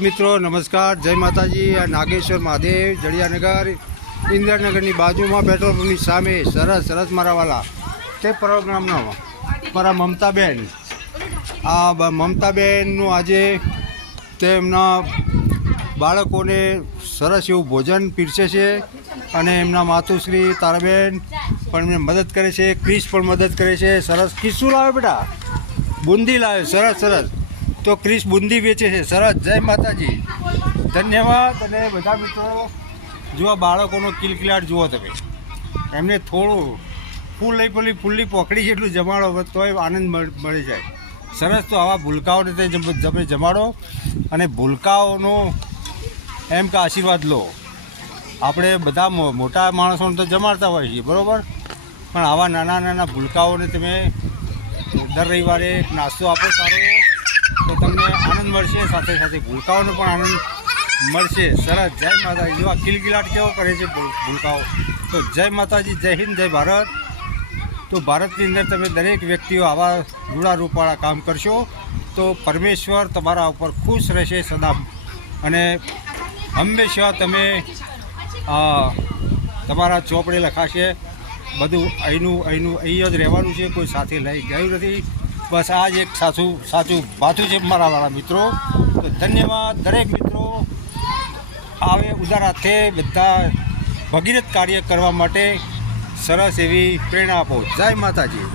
मित्रों नमस्कार, जय माताजी। आ नागेश्वर महादेव जड़ियानगर इंदिरानगरनी बाजू में पेट्रोल पंपनी सामे सरस सरस मारा वाला ते प्रोग्रामनो मारा ममताबेन आ ममताबेनનું આજે તેમના બાળકોને સરસ એવું ભોજન પીરસે છે અને એમના માતુશ્રી તારાબેન પણ એમને મદદ કરે છે, ક્રિશ પણ મદદ કરે છે। સરસ કિસ્સું લાવે બેટા, બુંદી લાવે, સરસ સરસ। तो क्रिश बूंदी वेचे है, सरस। जय माताजी, धन्यवाद। अने बधा मित्रों जो बाळकोनो किलकिलाट जुओ तमे, एमने थोड़ुं फूल लई पेली फूलनी पोकड़ी जेटलुं जमाड़ो तोय आनंद मळी जाय। सरस। तो आवा भूलकाओने ते जमाड़ो अने भूलकाओनो एम के आशीर्वाद लो। आपणे बधा मोटा माणसोने तो जमाड़ता होय छीए, बरोबर, पण आवा नाना नाना भूलकाओने तमे दर रविवारे नास्तो आपो सारो तो तमने आनंद मळशे, साथे साथे भूलकाओने पण आनंद मळशे। सरस। जय माताजी। जो आ किलकिलाट केवो करे छे भूलकाओ, तो जय माताजी, जय हिंद, जय भारत। तो भारतनी अंदर तमे दरेक व्यक्तिओ आवा रूड़ा रूपाळा काम करशो तो परमेश्वर तमारा उपर खुश रहेशे सदा, अने हमेशा तमे तमारा चोपड़े लखाशे। बधुं अहींनुं ज रहेवानुं छे, कोई साथे लई गयुं नथी। बस आज एक साचुं बाथुं छे मारा वाला मित्रों। तो धन्यवाद दरेक मित्रों आवे उदार हाथे बधा भगीरथ कार्य करवा माटे सरस एवी प्रेरणा आपो। जय माताजी।